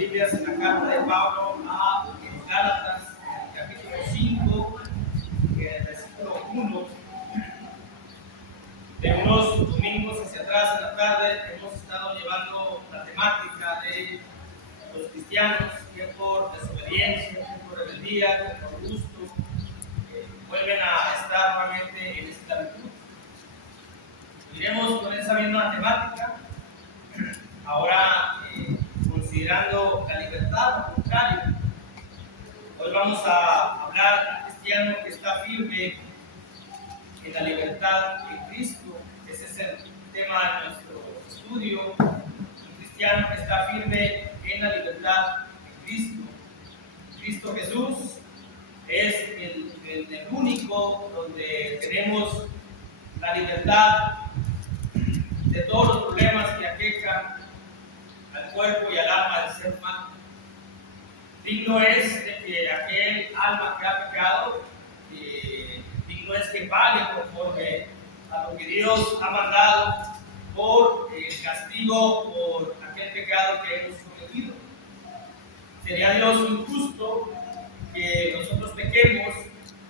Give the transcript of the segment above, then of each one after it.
Biblias en la carta de Pablo a los Gálatas, en el capítulo 5, en el versículo 1. De unos domingos hacia atrás en la tarde hemos estado llevando la temática de los cristianos, tiempo de desobediencia, tiempo de rebeldía, tiempo de gusto, vuelven a estar nuevamente en esclavitud. Iremos con esa misma temática, ahora considerando la libertad, al contrario. Hoy vamos a hablar del cristiano que está firme en la libertad en Cristo. Ese es el tema de nuestro estudio. Un cristiano que está firme en la libertad en Cristo. Cristo Jesús es el único donde tenemos la libertad de todos los problemas que aquejan al cuerpo y al alma del ser humano. Digno es de que aquel alma que ha pecado, digno es que pague conforme a lo que Dios ha mandado por el castigo por aquel pecado que hemos cometido. Sería Dios injusto que nosotros pequemos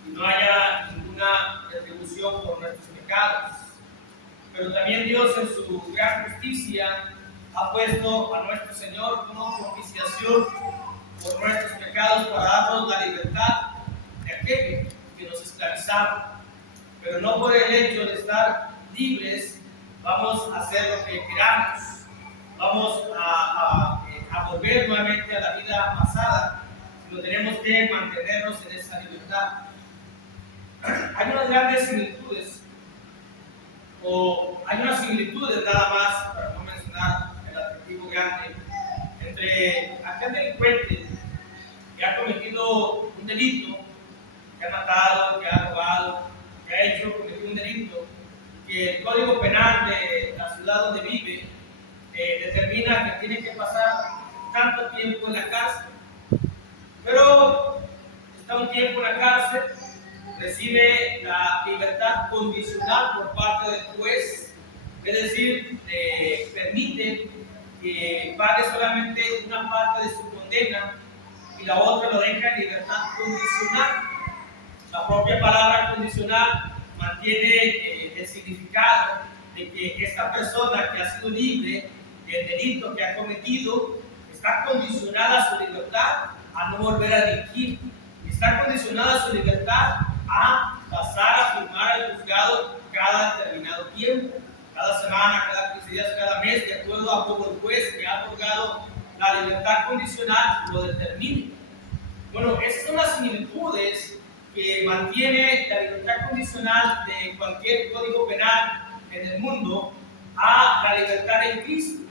y no haya ninguna retribución por nuestros pecados. Pero también Dios en su gran justicia ha puesto a nuestro Señor como propiciación por nuestros pecados para darnos la libertad de aquello que nos esclavizaba. Pero no por el hecho de estar libres vamos a hacer lo que queramos, vamos a volver nuevamente a la vida pasada, sino tenemos que mantenernos en esa libertad. Hay unas grandes similitudes, o hay unas similitudes nada más, para no mencionar el adjetivo grande, entre aquel delincuente que ha cometido un delito, que ha matado, que ha robado, que ha cometido un delito, que el Código Penal de la ciudad donde vive determina que tiene que pasar tanto tiempo en la cárcel. Pero está un tiempo en la cárcel, recibe la libertad condicional por parte del juez, es decir, permite que pague solamente una parte de su condena y la otra lo deja en libertad condicional. La propia palabra condicional mantiene el significado de que esta persona que ha sido libre del delito que ha cometido está condicionada a su libertad a no volver a delinquir, está condicionada a su libertad a pasar a firmar el juzgado cada determinado tiempo, cada semana, cada 15 días, cada mes, de acuerdo a cómo el juez que ha otorgado la libertad condicional lo determine. Bueno, esas son las similitudes que mantiene la libertad condicional de cualquier código penal en el mundo a la libertad en Cristo.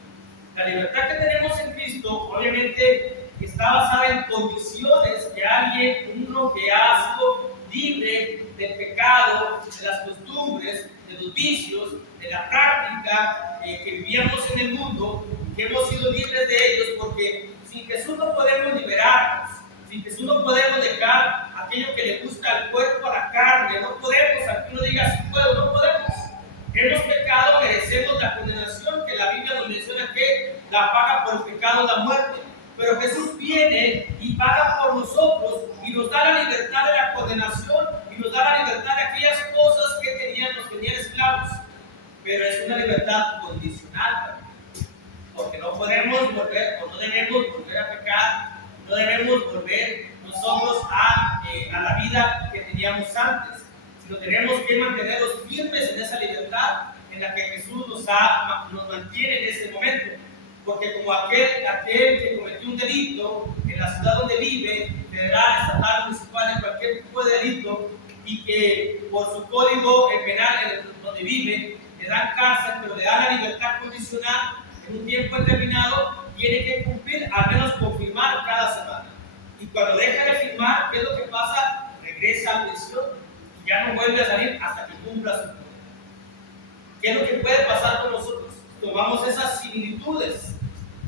La libertad que tenemos en Cristo, obviamente, está basada en condiciones que alguien, uno que ha sido libre del pecado, de las costumbres, de los vicios, de la práctica que vivíamos en el mundo, que hemos sido libres de ellos, porque sin Jesús no podemos liberarnos, sin Jesús no podemos dejar aquello que le gusta al cuerpo, a la carne, no podemos, aquí uno diga si puedo, no podemos. Hemos pecado, merecemos la condenación que la Biblia nos menciona que la paga por el pecado la muerte. Pero Jesús viene y paga por nosotros y nos da la libertad de la condenación y nos da la libertad de aquellas cosas que nos tenían esclavos. Pero es una libertad condicional también, porque no podemos volver o no debemos volver a pecar, no debemos volver nosotros a la vida que teníamos antes, sino tenemos que mantenernos firmes en esa libertad en la que Jesús nos mantiene en ese momento. Porque como aquel que cometió un delito en la ciudad donde vive, federal, estatal, municipal, en cualquier tipo de delito, y que por su código penal donde vive, le dan cárcel, pero le dan la libertad condicional en un tiempo determinado, tiene que cumplir, al menos confirmar cada semana. Y cuando deja de firmar, ¿qué es lo que pasa? Regresa a prisión y ya no vuelve a salir hasta que cumpla su condena. ¿Qué es lo que puede pasar con nosotros? Tomamos esas similitudes.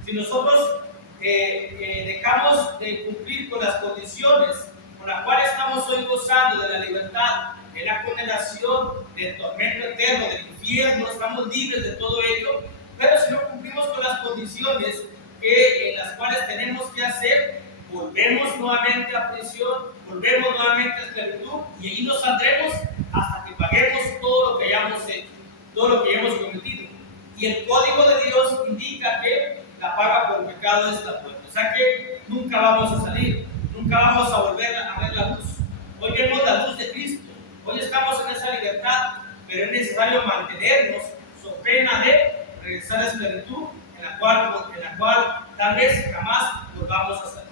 Si nosotros dejamos de cumplir con las condiciones con las cuales estamos hoy gozando de la libertad, de la condenación, del tormento eterno, del infierno, estamos libres de todo ello, pero si no cumplimos con las condiciones, en las cuales tenemos que hacer, volvemos nuevamente a prisión, volvemos nuevamente a esclavitud, y ahí nos saldremos hasta que paguemos todo lo que hayamos hecho, todo lo que hayamos cometido. Y el código de Dios indica que la paga por el pecado es la muerte. O sea que nunca vamos a salir, nunca vamos a volver a ver la luz. Hoy vemos la luz de Cristo, hoy estamos en esa libertad, pero es necesario mantenernos so pena de regresar a la esclavitud en la cual tal vez jamás volvamos a salir.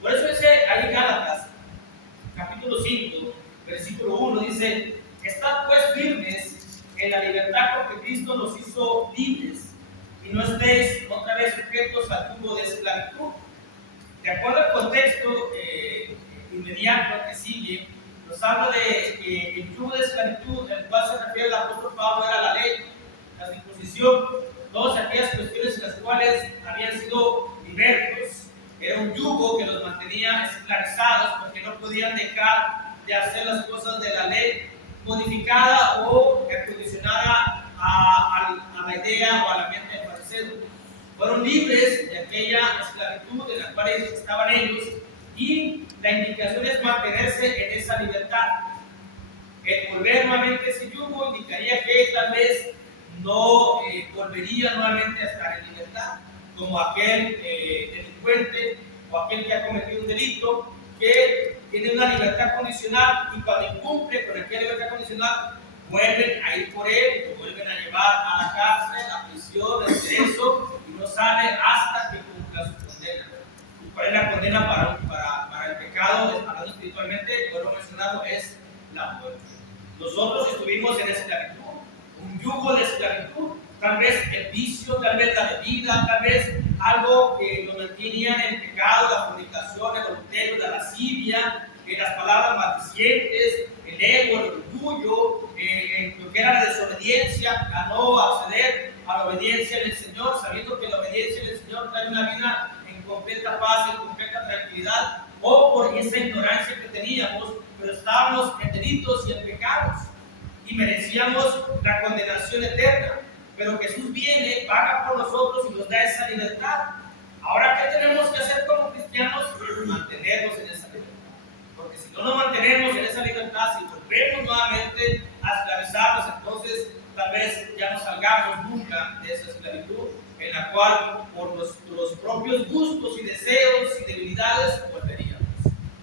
Por eso dice ahí Gálatas, capítulo 5, versículo 1, dice: estad pues firmes en la libertad porque Cristo nos hizo libres, y no estéis otra vez sujetos al yugo de esclavitud. De acuerdo al contexto inmediato que sigue, nos habla de que el yugo de esclavitud al cual se refiere el apóstol Pablo era la ley, la disposición, todas aquellas cuestiones en las cuales habían sido libertos. Era un yugo que los mantenía esclavizados porque no podían dejar de hacer las cosas de la ley modificada o acondicionada a la idea o a la mente del fariseo. Fueron libres de aquella esclavitud en la cual estaban ellos, y la indicación es mantenerse en esa libertad. El volver nuevamente a ese yugo indicaría que tal vez no volvería nuevamente a estar en libertad, como aquel delincuente o aquel que ha cometido un delito, que tiene una libertad condicional, y cuando incumple con aquella libertad condicional vuelven a ir por él, lo vuelven a llevar a la cárcel, a prisión, al cerezo, y no sale hasta que cumpla su condena. ¿Y cuál es la condena para el pecado? Hablando espiritualmente, vuelvo a mencionarlo, es la muerte. Nosotros estuvimos en esclavitud, un yugo de esclavitud, tal vez el vicio, tal vez la bebida, tal vez algo que nos mantenía en el pecado, la fornicación, el adulterio, la lascivia, las palabras maldicientes, el ego, el orgullo, lo que era la desobediencia, a no acceder a la obediencia del Señor, sabiendo que la obediencia del Señor trae una vida en completa paz, en completa tranquilidad, o por esa ignorancia que teníamos, pero estábamos en delitos y en pecados, y merecíamos la condenación eterna. Pero Jesús viene, paga por nosotros y nos da esa libertad. Ahora, ¿qué tenemos que hacer como cristianos? Mantenernos en esa libertad. Porque si no nos mantenemos en esa libertad, si volvemos nuevamente a esclavizarnos, entonces tal vez ya no salgamos nunca de esa esclavitud, en la cual por nuestros propios gustos y deseos y debilidades volveríamos.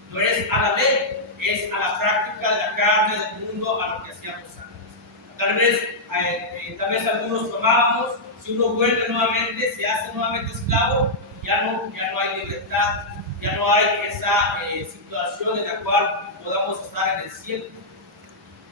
No es a la ley, es a la práctica de la carne, del mundo, a lo que hacíamos antes. Tal vez algunos tomábamos, si uno vuelve nuevamente, se hace nuevamente esclavo, ya no hay libertad, ya no hay esa situación en la cual podamos estar en el cielo.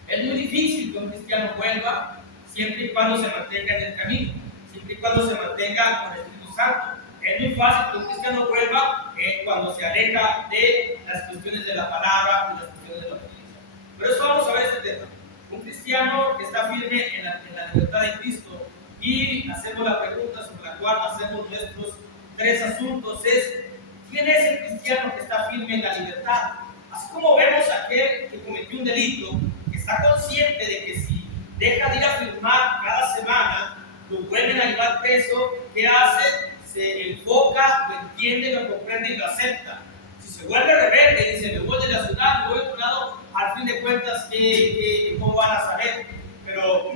Es muy difícil que un cristiano vuelva siempre y cuando se mantenga en el camino, siempre y cuando se mantenga con el Espíritu Santo. Es muy fácil que un cristiano vuelva cuando se aleja de las cuestiones de la palabra y las cuestiones de la obediencia. Pero eso vamos a ver este tema. Un cristiano que está firme en la libertad de Cristo, y hacemos la pregunta sobre la cual hacemos nuestros tres asuntos, es: ¿quién es el cristiano que está firme en la libertad? Así como vemos a aquel que cometió un delito, que está consciente de que si deja de ir a firmar cada semana, lo vuelven a llevar preso, ¿qué hace? Se enfoca, lo entiende, lo comprende y lo acepta. Si se vuelve rebelde y se me vuelve de la ciudad, me voy a otro lado, al fin de cuentas, ¿cómo van a saber? Pero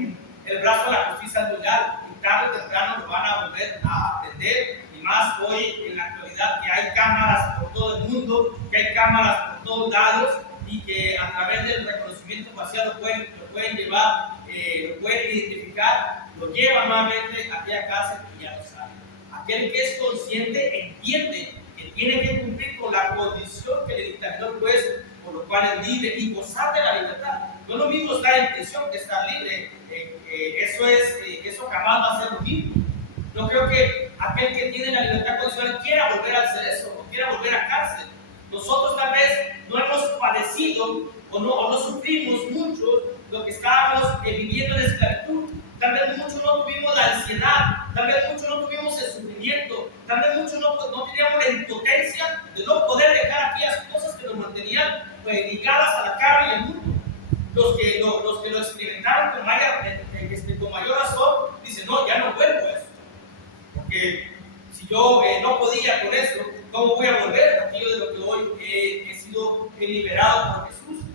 el brazo de la justicia es muy largo, y tarde o temprano lo van a volver a aprender, y más hoy en la actualidad, que hay cámaras por todo el mundo, que hay cámaras por todos lados, y que a través del reconocimiento facial lo pueden llevar, lo pueden identificar, lo llevan nuevamente a aquella casa y ya lo sabe. Aquel que es consciente entiende que tiene que cumplir con la condición que le dictaminó el juez, por lo cual es libre, y gozar de la libertad. No es lo mismo estar en prisión que estar libre. Eso jamás va a ser lo mismo. No creo que aquel que tiene la libertad condicional quiera volver a hacer eso, o quiera volver a cárcel. Nosotros tal vez no hemos padecido o no sufrimos mucho lo que estábamos viviendo en esclavitud. Tal vez muchos no tuvimos la ansiedad, tal vez muchos no tuvimos el sufrimiento, tal vez muchos no teníamos la impotencia de no poder dejar aquellas cosas que nos mantenían ligadas a la carne y al mundo. Los que lo experimentaron con mayor razón dicen: no, ya no vuelvo a eso. Porque Si yo no podía con eso, ¿cómo voy a volver a aquello de lo que hoy he sido liberado por Jesús?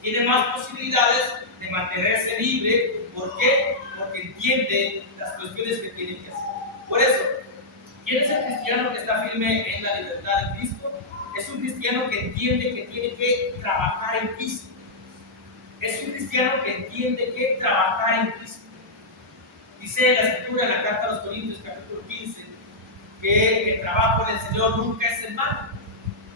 Y tiene más posibilidades de mantenerse libre. ¿Por qué? Porque entiende las cuestiones que tiene que hacer. Por eso, ¿quién es el cristiano que está firme en la libertad de Cristo? Es un cristiano que entiende que tiene que trabajar en Cristo. Es un cristiano que entiende que trabajar en Cristo. Dice la Escritura en la carta a los Corintios, capítulo 15, que el trabajo en el Señor nunca es en vano.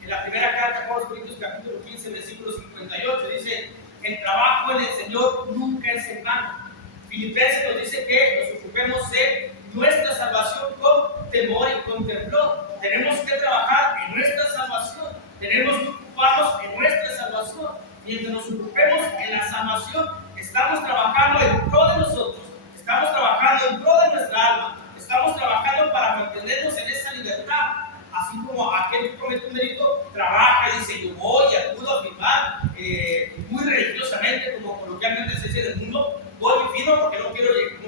En la primera carta a los Corintios, capítulo 15, versículo 58, dice: el trabajo en el Señor nunca es en vano. Filipenses nos dice que nos ocupemos de nuestra salvación con temor y con temblor. Tenemos que trabajar en nuestra salvación, tenemos que ocuparnos en nuestra salvación. Mientras nos ocupemos en la salvación, estamos trabajando en pro de nosotros, estamos trabajando en pro de nuestra alma, estamos trabajando para mantenernos en esa libertad. Así como aquel que comete un delito trabaja y dice: yo voy y acudo a firmar muy religiosamente, como coloquialmente se dice en el mundo, voy y firmo porque no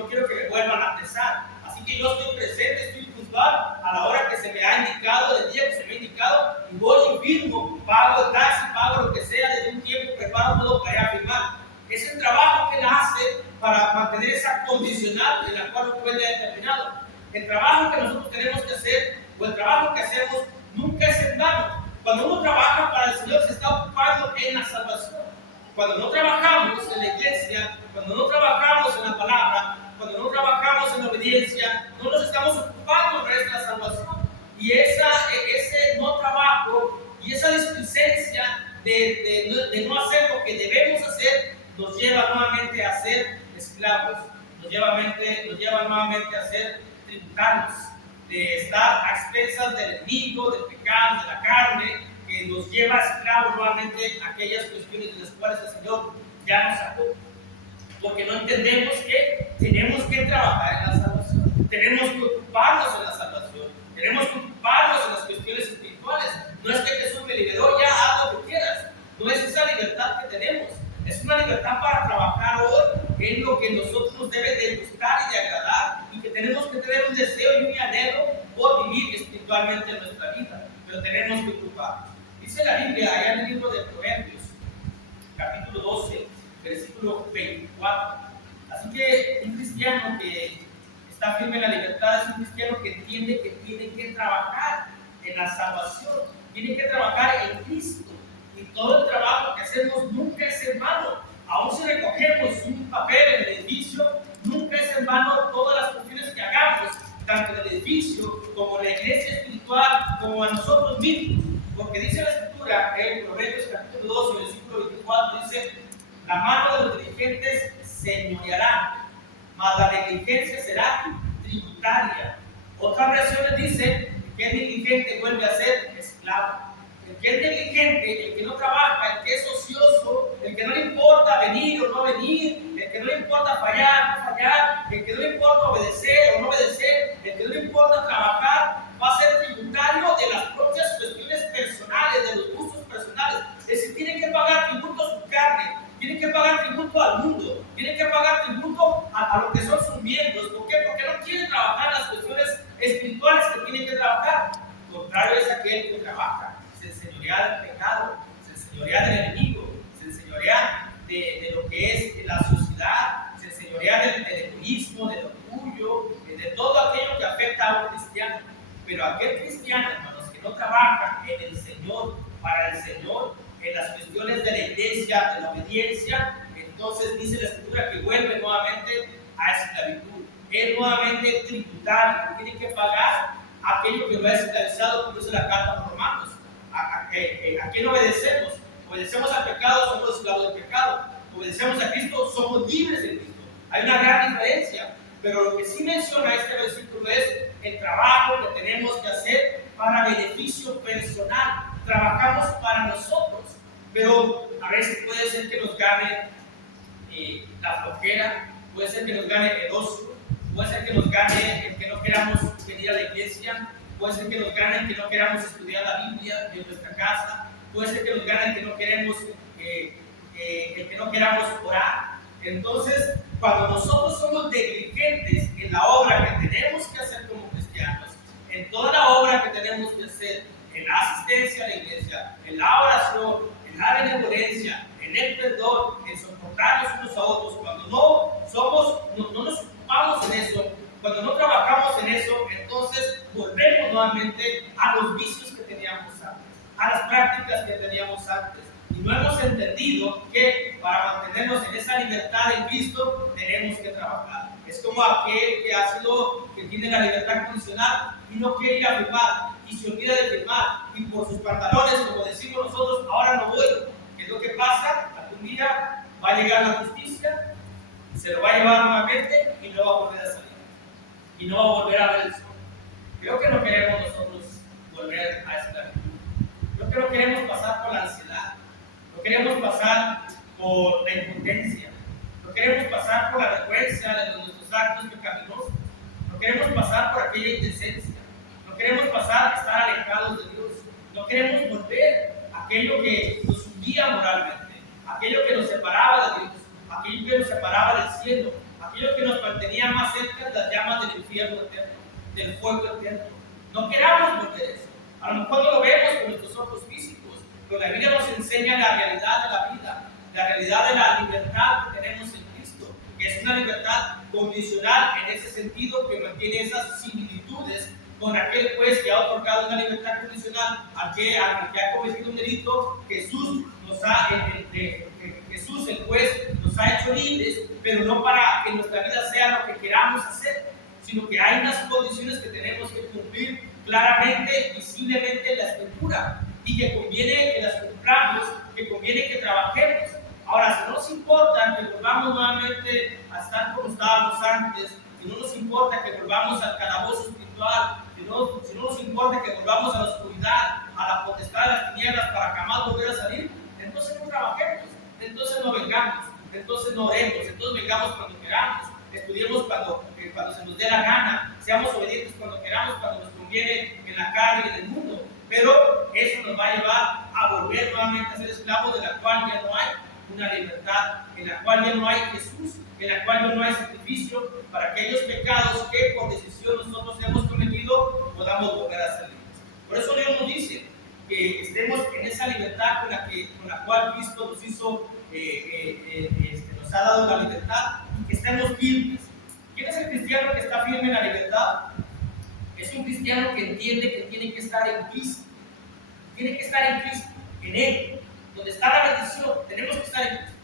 quiero que me vuelvan a apresar. Así que yo estoy presente, estoy puntual a la hora que se me ha indicado, del día que se me ha indicado, y voy y firmo, pago el taxi, pago lo que sea, desde un tiempo preparo todo para ir a firmar. Es el trabajo que él hace para mantener esa condicional en la cual no puede determinado. El trabajo que nosotros tenemos que hacer, o el trabajo que hacemos, nunca es en vano. Cuando uno trabaja para el Señor, se está ocupando en la salvación. Cuando no trabajamos en la iglesia, cuando no trabajamos en la palabra, cuando no trabajamos en la obediencia, no nos estamos ocupando en nuestra salvación. Y ese no trabajo y esa displicencia de no hacer lo que debemos hacer, nos lleva nuevamente a ser esclavos, nos lleva nuevamente a ser tributarios, de estar a expensas del enemigo, del pecado, de la carne, que nos lleva a esclavos nuevamente a aquellas cuestiones de las cuales el Señor ya nos sacó. Porque no entendemos que tenemos que trabajar en la salvación, tenemos que ocuparnos en la salvación, tenemos que ocuparnos en las cuestiones espirituales. No es que Jesús me liberó, ya haz lo que quieras. No es esa libertad que tenemos, es una libertad para trabajar hoy en lo que nosotros nos debe de gustar y de agradar, y que tenemos que tener un deseo y un anhelo por vivir espiritualmente en nuestra vida, pero tenemos que ocuparnos. Dice la Biblia allá en el libro de Proverbios, capítulo 12, versículo 24. Así que un cristiano que está firme en la libertad es un cristiano que entiende que tiene que trabajar en la salvación, tiene que trabajar en Cristo, y todo el trabajo que hacemos nunca es en vano. Aún si recogemos un papel en el edificio, nunca es en vano todas las cuestiones que hagamos, tanto en el edificio como en la iglesia espiritual, como a nosotros mismos. Porque dice la Escritura en Proverbios capítulo 12, versículo 24, dice: la mano de los diligentes señoreará, mas la negligencia será tributaria. Otras versiones dicen que el diligente vuelve a ser esclavo. El que es negligente, el que no trabaja, el que es ocioso, el que no le importa venir o no venir, el que no le importa fallar o no fallar, el que no le importa obedecer o no obedecer, el que no le importa trabajar, va a ser tributario de las propias cuestiones personales, de los gustos personales. Es decir, tiene que pagar tributo a su carne, tiene que pagar tributo al mundo, tiene que pagar tributo a lo que son sus miembros. ¿Por qué? Porque no quiere trabajar las cuestiones espirituales que tiene que trabajar. Contrario es aquel que trabaja, se enseñorea del pecado, se enseñorea del enemigo, se enseñorea de lo que es la sociedad, se enseñorea del egoísmo, del orgullo, de todo aquello que afecta a un cristiano. Pero aquel cristiano, hermanos, que no trabaja en el Señor, para el Señor, en las cuestiones de la iglesia, de la obediencia, entonces dice la Escritura que vuelve nuevamente a esclavitud. Es nuevamente tributario, tiene que pagar aquello que lo ha esclavizado, como dice la carta a los Romanos. ¿A quién obedecemos? Obedecemos al pecado, somos esclavos del pecado. Obedecemos a Cristo, somos libres de Cristo. Hay una gran diferencia, pero lo que sí menciona este versículo es el trabajo que tenemos que hacer para beneficio personal. Trabajamos para nosotros, pero a veces puede ser que nos gane la flojera, puede ser que nos gane el ocio, puede ser que nos gane el que no queramos venir a la iglesia, puede ser que nos gane el que no queramos estudiar la Biblia en nuestra casa, puede ser que nos gane el que no queramos orar. Entonces, cuando nosotros somos negligentes en la obra que tenemos que hacer como cristianos, en toda la a la iglesia, en la oración, en la benevolencia, en el perdón, en soportarnos unos a otros, cuando no nos ocupamos en eso, cuando no trabajamos en eso, entonces volvemos nuevamente a los vicios que teníamos antes, a las prácticas que teníamos antes. Y no hemos entendido que para mantenernos en esa libertad en Cristo tenemos que trabajar. Es como aquel que tiene la libertad condicional y no quiere ir a firmar y se olvida de firmar y por sus pantalones, como decimos nosotros, ahora no voy. ¿Qué es lo que pasa? Algún día va a llegar la justicia, se lo va a llevar nuevamente y no va a volver a salir. Y no va a volver a ver el sol. Creo que no queremos nosotros volver a esclavitud. Creo que no queremos pasar por la ansiedad. No queremos pasar por la impotencia. No queremos pasar por la vergüenza de nuestros actos pecaminosos. No queremos pasar por aquella indecencia. No queremos pasar a estar alejados de Dios. No queremos volver a aquello que nos hundía moralmente, aquello que nos separaba de Dios, aquello que nos separaba del cielo, aquello que nos mantenía más cerca de las llamas del infierno eterno, del fuego eterno. No queramos volver a eso. A lo mejor no lo vemos con nuestros ojos físicos, pero la Biblia nos enseña la realidad de la vida, la realidad de la libertad que tenemos en Cristo, que es una libertad condicional en ese sentido, que mantiene esas similitudes con aquel juez que ha otorgado una libertad condicional al que ha cometido un delito. Jesús el juez, nos ha hecho libres, pero no para que nuestra vida sea lo que queramos hacer, sino que hay unas condiciones que tenemos que cumplir claramente, visiblemente en la Escritura, y que conviene que las cumplamos, que conviene que trabajemos. Ahora, si no nos importa que volvamos nuevamente a estar como estábamos antes, si no nos importa que volvamos al calabozo espiritual, si no nos importa que volvamos a la oscuridad, a la potestad de las tinieblas para jamás volver a salir, entonces no trabajemos, entonces no vengamos, entonces no oremos, entonces vengamos cuando queramos, estudiemos cuando se nos dé la gana, seamos obedientes cuando queramos, cuando nos conviene en la carne y en el mundo. Pero eso nos va a llevar a volver nuevamente a ser esclavos, de la cual ya no hay una libertad, en la cual ya no hay Jesús, en la cual ya no hay sacrificio para aquellos pecados que por decisión nosotros hemos cometido, podamos volver a salir. Por eso Dios nos dice que estemos en esa libertad con la cual Cristo nos hizo, nos ha dado la libertad, y que estemos firmes. ¿Quién es el cristiano que está firme en la libertad? Es un cristiano que entiende que tiene que estar en Cristo. Tiene que estar en Cristo, en Él. Donde está la bendición, tenemos que estar en Cristo.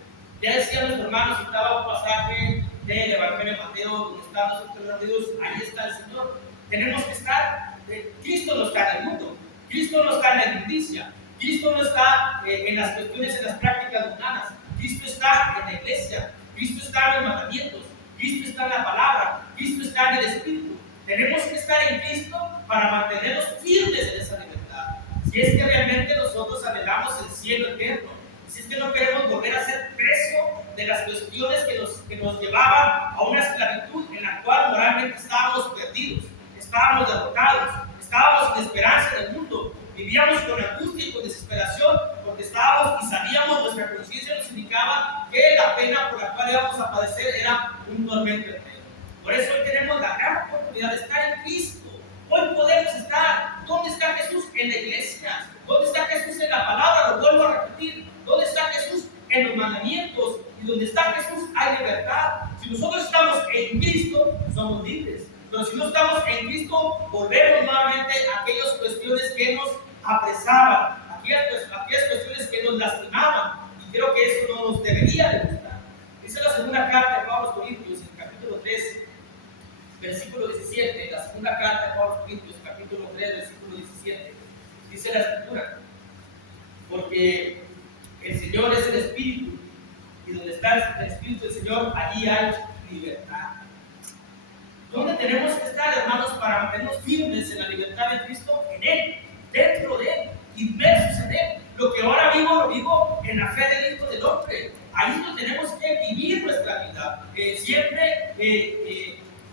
Ya decía nuestro hermano, citaba un pasaje del Evangelio de Mateo, donde están nosotros reunidos, ahí está el Señor. Tenemos que estar, Cristo no está en el mundo, Cristo no está en la injusticia, Cristo no está en las cuestiones, en las prácticas mundanas, Cristo está en la iglesia, Cristo está en los mandamientos, Cristo está en la palabra, Cristo está en el Espíritu. Tenemos que estar en Cristo para mantenernos firmes en esa libertad. Si es que realmente nosotros anhelamos el cielo eterno, si es que no queremos volver a ser preso de las cuestiones que nos llevaban a una esclavitud en la cual moralmente estábamos perdidos, estábamos derrotados, estábamos sin esperanza en el mundo, vivíamos con angustia y con desesperación porque estábamos y sabíamos, nuestra conciencia nos indicaba que la pena por la cual íbamos a padecer era un tormento eterno. Por eso hoy tenemos la gran oportunidad de estar en Cristo. Hoy podemos estar. ¿Dónde está Jesús? En la iglesia. ¿Dónde está Jesús? En la palabra. Lo vuelvo a repetir. ¿Dónde está Jesús? En los mandamientos. Y donde está Jesús hay libertad. Si nosotros estamos en Cristo, somos libres. Pero si no estamos en Cristo, volvemos nuevamente a aquellas cuestiones que nos apresaban, aquellas cuestiones que nos lastimaban. Y creo que eso no nos debería de gustar. Dice la segunda carta de Pablo a los Corintios, en capítulo 3, versículo 17, la segunda carta de Pablo a los Corintios, capítulo 3, versículo 17, dice la Escritura: porque el Señor es el Espíritu, y donde está el Espíritu del Señor, allí hay libertad. ¿Dónde tenemos que estar, hermanos, para mantenernos firmes en la libertad de Cristo? En Él, dentro de Él, inmersos en Él. Lo que ahora vivo, lo vivo en la fe del Hijo del Hombre. Ahí es donde tenemos que vivir nuestra vida, siempre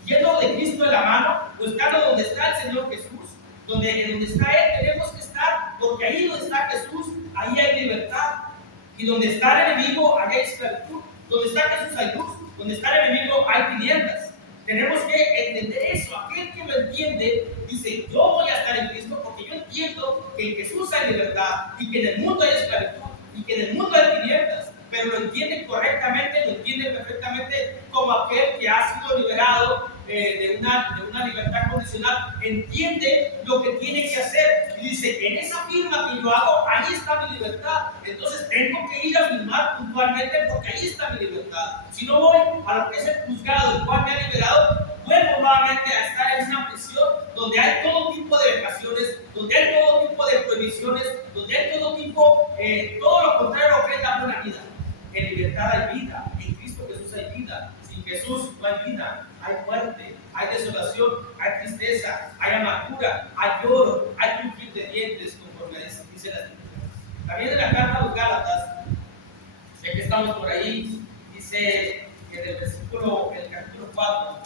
yendo de Cristo de la mano, buscando donde está el Señor Jesús, donde está Él tenemos que estar, porque ahí donde está Jesús, ahí hay libertad, y donde está el enemigo, ahí hay esclavitud, donde está Jesús hay luz, donde está el enemigo hay tinieblas. Tenemos que entender eso. Aquel que lo entiende dice: yo voy a estar en Cristo porque yo entiendo que en Jesús hay hay libertad y que en el mundo hay esclavitud y que en el mundo hay tinieblas, pero lo entiende correctamente, lo entiende perfectamente como aquel que ha sido liberado de una libertad condicional, entiende lo que tiene que hacer y dice, en esa firma que yo hago, ahí está mi libertad, entonces tengo que ir a firmar puntualmente porque ahí está mi libertad. Si no voy a lo que es el juzgado, el cual me ha liberado, vuelvo nuevamente a estar en una prisión donde hay todo tipo de vejaciones, donde hay todo tipo de prohibiciones, donde hay todo tipo, todo lo contrario a lo que es la buena vida. En libertad hay vida, en Cristo Jesús hay vida, sin Jesús no hay vida, hay muerte, hay desolación, hay tristeza, hay amargura, hay lloro, hay crujir de dientes, conforme dice la Escritura. También en la carta a los Gálatas, ya que estamos por ahí, dice en el capítulo 4,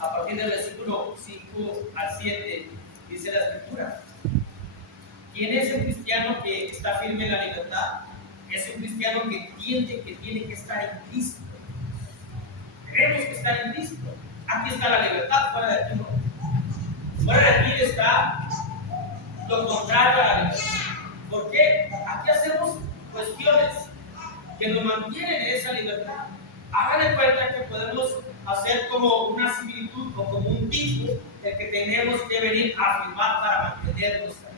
a partir del versículo 5 al 7, dice la Escritura: ¿quién es el cristiano que está firme en la libertad? Es un cristiano que entiende que tiene que estar en Cristo. Tenemos que estar en Cristo. Aquí está la libertad, fuera de aquí no. Fuera de aquí está lo contrario a la libertad. ¿Por qué? Aquí hacemos cuestiones que nos mantienen en esa libertad. Hagan de cuenta que podemos hacer como una similitud o como un tipo de que tenemos que venir a firmar para mantenernos ahí.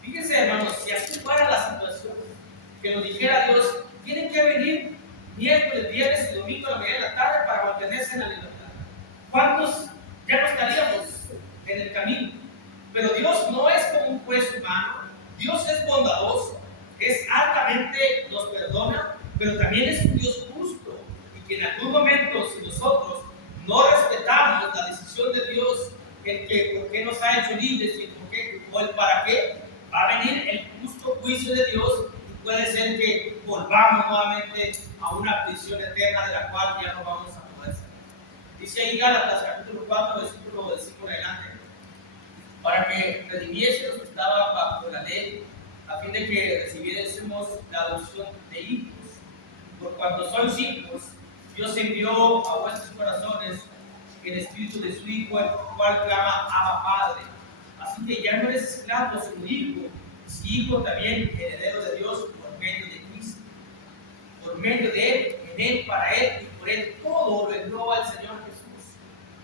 Fíjense, hermanos, si así fuera la situación, que nos dijera Dios, tienen que venir miércoles, viernes y domingo a la mañana de la tarde para mantenerse en la libertad. ¿Cuántos ya no estaríamos en el camino? Pero Dios no es como un juez humano. Dios es bondadoso, es altamente, nos perdona, pero también es un Dios justo. Y que en algún momento, si nosotros no respetamos la decisión de Dios, el que por qué nos ha hecho libres y el por qué o el para qué, va a venir el justo juicio de Dios. Puede ser que volvamos nuevamente a una prisión eterna de la cual ya no vamos a poder salir. Dice ahí Gálatas capítulo 4, versículo del 5 en adelante: para que redimiese los que estaban bajo la ley, a fin de que recibiésemos la adopción de hijos. Por cuanto sois hijos, Dios envió a vuestros corazones el espíritu de su Hijo, el cual clama Abba Padre. Así que ya no eres esclavo, sino hijo, si hijo también heredero de Dios por medio de Cristo. Por medio de Él, en Él, para Él y por Él, todo lo engloba el Señor Jesús.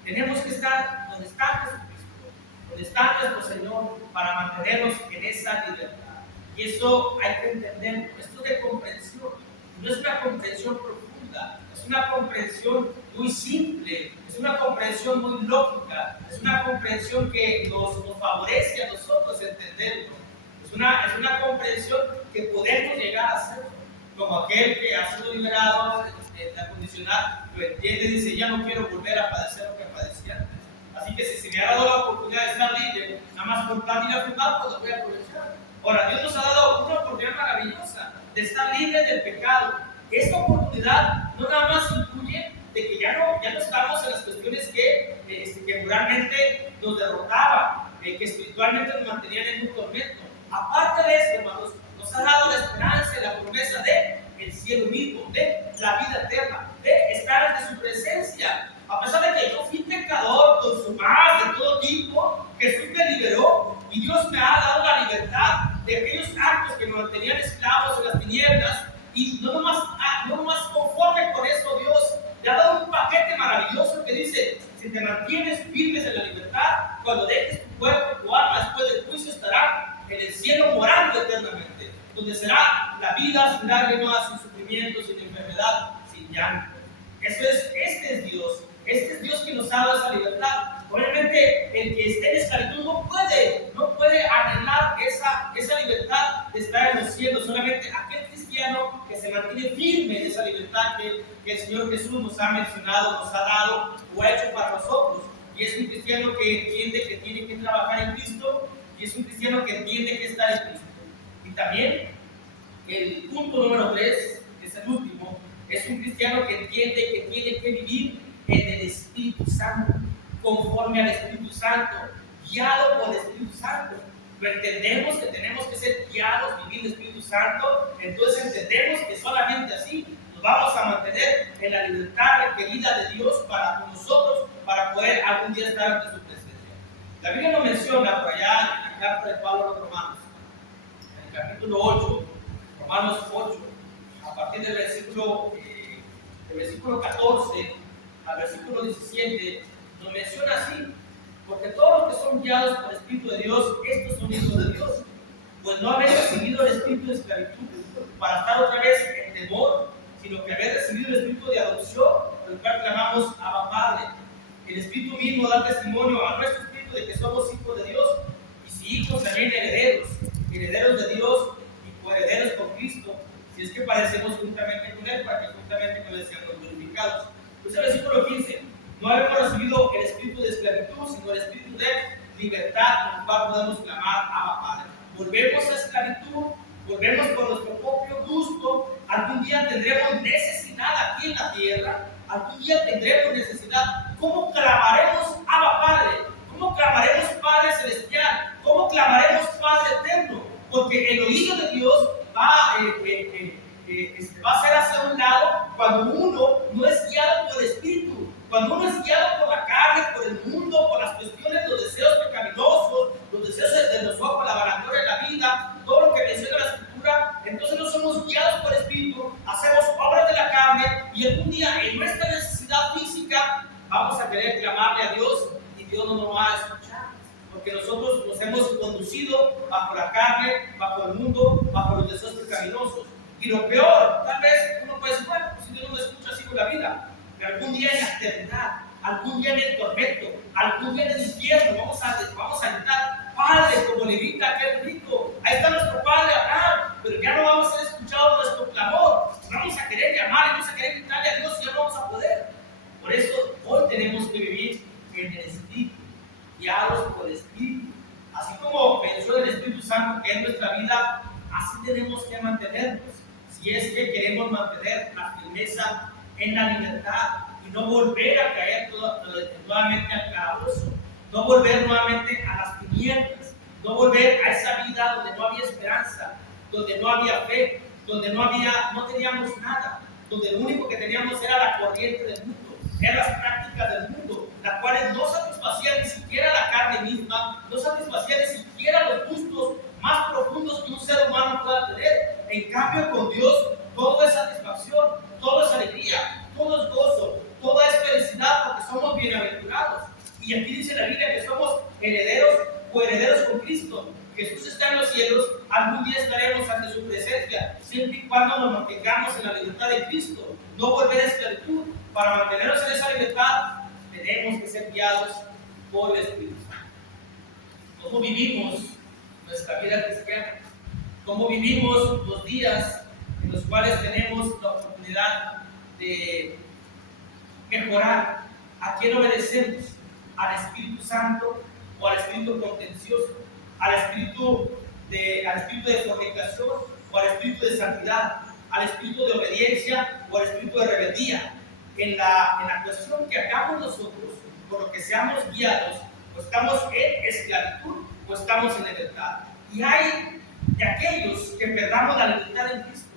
Tenemos que estar donde está Jesucristo, donde está nuestro Señor, para mantenernos en esa libertad. Y eso hay que entenderlo. Esto es de comprensión. No es una comprensión profunda, es una comprensión muy simple, es una comprensión muy lógica, es una comprensión que nos favorece a nosotros entenderlo. Es una comprensión que podemos llegar a hacer, como aquel que ha sido liberado en la condicional, lo entiende y dice, ya no quiero volver a padecer lo que padecía antes. Así que si se me ha dado la oportunidad de estar libre, nada más por plan y afirmar, pues lo voy a aprovechar. Ahora, Dios nos ha dado una oportunidad maravillosa de estar libres del pecado. Esta oportunidad no nada más incluye de que ya no estamos en las cuestiones que moralmente nos derrotaban, que espiritualmente nos mantenían en un tormento. Aparte de esto, hermanos, nos ha dado la esperanza y la promesa de el cielo mismo, de la vida eterna, de estar ante su presencia. A pesar de que yo fui pecador, consumado de todo tipo, Jesús me liberó y Dios me ha dado la libertad de aquellos actos que me mantenían esclavos en las tinieblas. Y no nomás conforme con eso, Dios le ha dado un paquete maravilloso que dice: si te mantienes firmes en la libertad, cuando dejes tu cuerpo, tu alma después del juicio estará en el cielo morando eternamente, donde será la vida sin lágrimas, sin sufrimiento, sin enfermedad, sin llanto. Este es Dios que nos ha dado esa libertad. Obviamente, el que esté en esclavitud no puede anhelar esa libertad de estar en los cielos. Solamente aquel cristiano que se mantiene firme en esa libertad que el Señor Jesús nos ha mencionado, nos ha dado o ha hecho para nosotros. Y es un cristiano que entiende que tiene que trabajar en Cristo, y es un cristiano que entiende que está en Cristo. Y también el punto número 3, que es el último, es un cristiano que entiende que tiene que vivir en el Espíritu Santo, conforme al Espíritu Santo, guiado por el Espíritu Santo. Lo entendemos que tenemos que ser guiados, vivir el Espíritu Santo. Entonces entendemos que solamente así nos vamos a mantener en la libertad requerida de Dios para nosotros, para poder algún día estar ante su presencia. La Biblia lo menciona por allá en la carta de Pablo a los Romanos. capítulo 8, Romanos 8, a partir del versículo 14 al versículo 17, nos menciona así: porque todos los que son guiados por el Espíritu de Dios, estos son hijos de Dios. Pues no habéis recibido el espíritu de esclavitud para estar otra vez en temor, sino que habéis recibido el espíritu de adopción, por el cual clamamos Abba Padre. El Espíritu mismo da testimonio a nuestro espíritu de que somos hijos de Dios, y si hijos, también herederos, herederos de Dios y coherederos con Cristo, si es que padecemos juntamente con Él, para que juntamente con Él seamos glorificados. Pues el versículo 15: no habemos recibido el espíritu de esclavitud, sino el espíritu de libertad, con el cual podemos clamar Abba Padre. Volvemos a esclavitud, volvemos por nuestro propio gusto. Algún día tendremos necesidad aquí en la tierra, algún día tendremos necesidad. ¿Cómo clamaremos Abba Padre? ¿Cómo clamaremos Padre Celestial? ¿Cómo clamaremos Padre Eterno? Porque el oído de Dios va a ser hacia un lado cuando uno no es guiado por el Espíritu, cuando uno es guiado por la carne, por el mundo, por las cuestiones, los deseos pecaminosos, los deseos de los ojos, la vanagloria de la vida, todo lo que menciona la Escritura. Entonces no somos guiados por el Espíritu, hacemos obras de la carne, y algún día en nuestra necesidad física vamos a querer clamarle a Dios, y Dios no nos va a escuchar, porque nosotros nos hemos conducido bajo la carne, bajo el mundo, bajo los deseos pecaminosos. Y lo peor, tal vez uno puede decir: bueno, pues si Dios no me escucha, sigo la vida. Pero algún día en la eternidad, algún día en el tormento, algún día en el infierno, vamos a gritar: Padre, como le grita aquel rico. Ahí está nuestro Padre Abraham, pero ya no vamos a ser escuchados nuestro clamor. Vamos a querer llamar, vamos a querer gritarle a Dios, y ya no vamos a poder. Por eso hoy tenemos que vivir en el Espíritu, guiados por el Espíritu. Así como menciona el Espíritu Santo que es nuestra vida, así tenemos que mantenernos, si es que queremos mantener la firmeza en la libertad y no volver a caer nuevamente al calabozo, no volver nuevamente a las tinieblas, no volver a esa vida donde no había esperanza, donde no había fe, donde no teníamos nada, donde lo único que teníamos era la corriente del mundo, eran las prácticas del mundo, las cuales no satisfacían ni siquiera la carne misma, no satisfacían ni siquiera los gustos más profundos que un ser humano pueda tener. En cambio, con Dios todo es satisfacción, todo es alegría, todo es gozo, toda es felicidad, porque somos bienaventurados. Y aquí dice la Biblia que somos herederos o herederos con Cristo. Jesús está en los cielos, algún día estaremos ante su presencia, siempre y cuando nos mantengamos en la libertad de Cristo, no volver a esclavitud. Para mantenernos en esa libertad, tenemos que ser guiados por el Espíritu Santo. ¿Cómo vivimos nuestra vida cristiana? ¿Cómo vivimos los días en los cuales tenemos la oportunidad de mejorar? ¿A quién obedecemos? ¿Al Espíritu Santo o al Espíritu contencioso? ¿Al Espíritu de fornicación o al Espíritu de santidad? ¿Al Espíritu de obediencia o al Espíritu de rebeldía? En la cuestión que hagamos nosotros, por lo que seamos guiados, o estamos en esclavitud o estamos en libertad. Y hay de aquellos que perdamos la libertad en Cristo.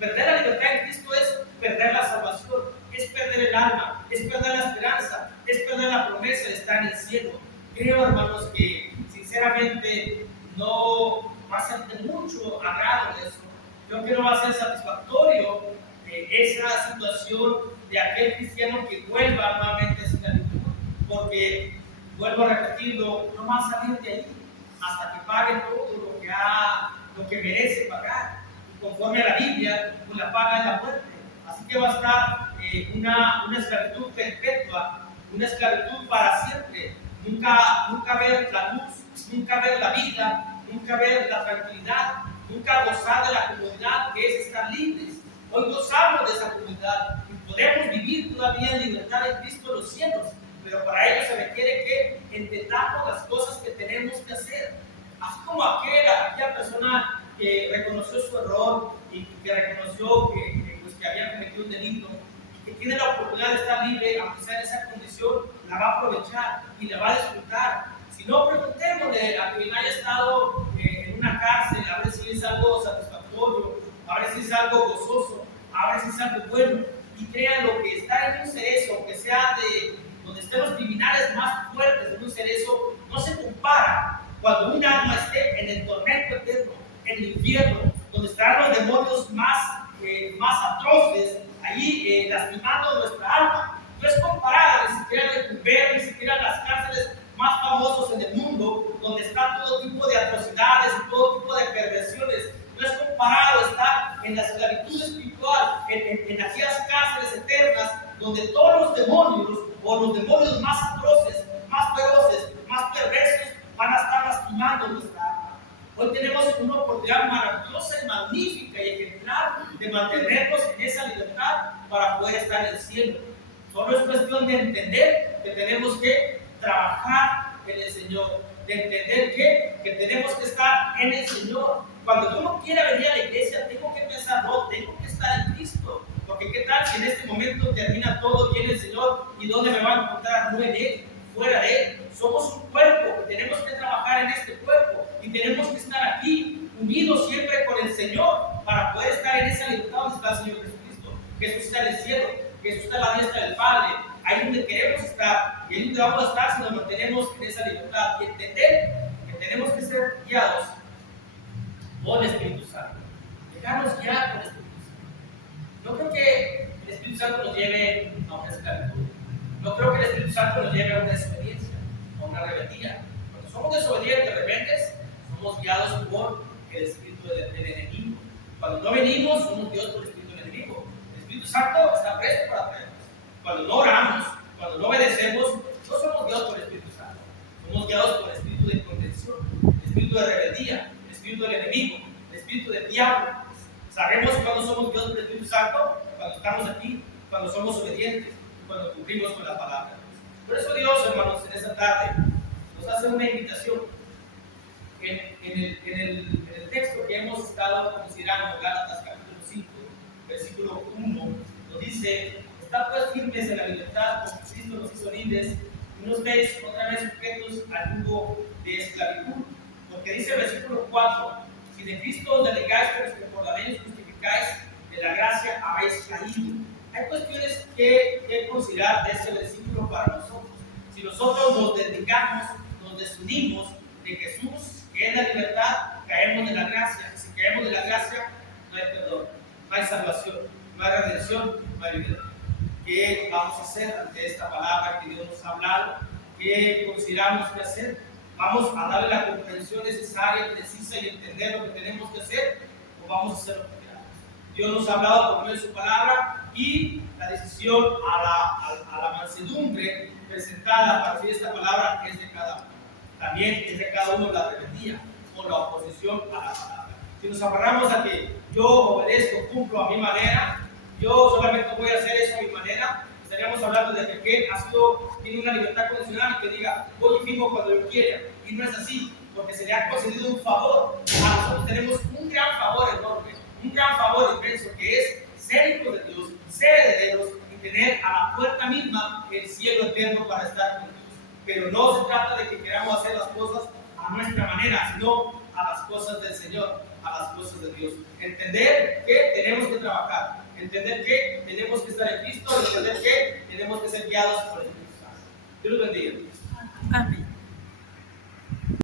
Perder la libertad en Cristo es perder la salvación, es perder el alma, es perder la esperanza, es perder la promesa de estar en el cielo. Creo, hermanos, que sinceramente no va a ser de mucho agrado eso. Creo que no va a ser satisfactorio esa situación de aquel cristiano que vuelva nuevamente a esa esclavitud, porque, vuelvo a repetirlo, no va a salir de ahí hasta que pague todo lo que merece pagar. Y conforme a la Biblia, pues la paga es la muerte. Así que va a estar una esclavitud perpetua, una esclavitud para siempre. Nunca ver la luz, nunca ver la vida, nunca ver la tranquilidad, nunca gozar de la comodidad que es estar libres. Hoy gozamos de esa comunidad y podemos vivir todavía en libertad en Cristo en los cielos, pero para ello se requiere que entendamos las cosas que tenemos que hacer. Así como aquella persona que reconoció su error y que reconoció que había cometido un delito y que tiene la oportunidad de estar libre, aunque sea en esa condición, la va a aprovechar y la va a disfrutar. Si no, preguntémosle a quien haya estado en una cárcel, a ver si es algo satisfactorio, a ver si es algo gozoso, a ver si es algo bueno. Y crean lo que está en un cerezo, aunque sea de donde estén los criminales más fuertes, en un cerezo, no se compara cuando un alma esté en el tormento eterno, en el infierno, donde estarán los demonios más atroces, allí lastimando nuestra alma. No es comparada ni siquiera en el Cumbero, ni siquiera en las cárceles más famosos en el mundo, donde está todo tipo de atrocidades y todo tipo de perversiones. No es comparado estar en la esclavitud espiritual, en aquellas cárceles eternas, donde todos los demonios, o los demonios más atroces, más feroces, más perversos, van a estar lastimando nuestra alma. Hoy tenemos una oportunidad maravillosa y magnífica y ejemplar de mantenernos en esa libertad para poder estar en el cielo. Solo es cuestión de entender que tenemos que trabajar en el Señor, de entender que tenemos que estar en el Señor. Cuando yo no quiera venir a la iglesia, tengo que pensar, no, tengo que estar en Cristo. Porque qué tal si en este momento termina todo bien el Señor y dónde me va a encontrar, no en Él, fuera de Él. Somos un cuerpo, que tenemos que trabajar en este cuerpo y tenemos que estar aquí, unidos siempre con el Señor, para poder estar en esa libertad donde está el Señor Jesucristo. Jesús está en el cielo, Jesús está a la diestra del Padre, ahí donde queremos estar, y ahí donde vamos a estar si nos mantenemos en esa libertad y entender que tenemos que ser guiados por el Espíritu Santo. Dejarnos guiar por el Espíritu Santo. No creo que el Espíritu Santo nos lleve a una esclavitud. No creo que el Espíritu Santo nos lleve a una desobediencia, a una rebeldía. Cuando somos desobedientes, rebeldes, somos guiados por el Espíritu del enemigo. Cuando no venimos, somos guiados por el Espíritu del enemigo. El Espíritu Santo está presto para traernos. Cuando no oramos, cuando no obedecemos, no somos guiados por el Espíritu Santo. Somos guiados por el Espíritu de contención, el Espíritu de rebeldía, el Espíritu del enemigo, el Espíritu del diablo. Sabemos cuando somos guiados por el Espíritu Santo, cuando estamos aquí, cuando somos obedientes, cuando cumplimos con la palabra. Por eso Dios, hermanos, en esta tarde nos hace una invitación. En el texto que hemos estado considerando, Gálatas capítulo 5, versículo 1, nos dice: estad pues firmes en la libertad, como Cristo nos hizo libres, y no os veis otra vez sujetos al yugo de esclavitud. Porque dice el versículo 4: si de Cristo os delegáis por la ley os justificáis, de la gracia habéis caído. Hay cuestiones que considerar de este versículo para nosotros. Si nosotros nos dedicamos, nos desunimos de Jesús, que es la libertad, caemos de la gracia. Y si caemos de la gracia, no hay perdón, no hay salvación, no hay redención, no hay libertad. ¿Qué vamos a hacer ante esta palabra que Dios nos ha hablado? ¿Qué consideramos que hacer? ¿Vamos a darle la comprensión necesaria, precisa y entender lo que tenemos que hacer? ¿O vamos a hacer lo que queramos? Dios nos ha hablado por medio de su palabra, y la decisión a la mansedumbre presentada a partir de esta palabra es de cada uno. También es de cada uno la rebeldía o la oposición a la palabra. Si nos aferramos a que yo obedezco, cumplo a mi manera, yo solamente voy a hacer eso a mi manera, estaríamos hablando de que aquel tiene una libertad condicional y que diga, voy y firmo cuando yo quiera. Y no es así, porque se le ha concedido un favor. A nosotros tenemos un gran favor enorme, un gran favor inmenso, que es ser hijos de Dios, ser herederos y tener a la puerta misma el cielo eterno para estar con Dios. Pero no se trata de que queramos hacer las cosas a nuestra manera, sino a las cosas del Señor, a las cosas de Dios. Entender que tenemos que trabajar, entender que tenemos que estar en Cristo, entender que tenemos que ser guiados por el Espíritu Santo. Dios los bendiga.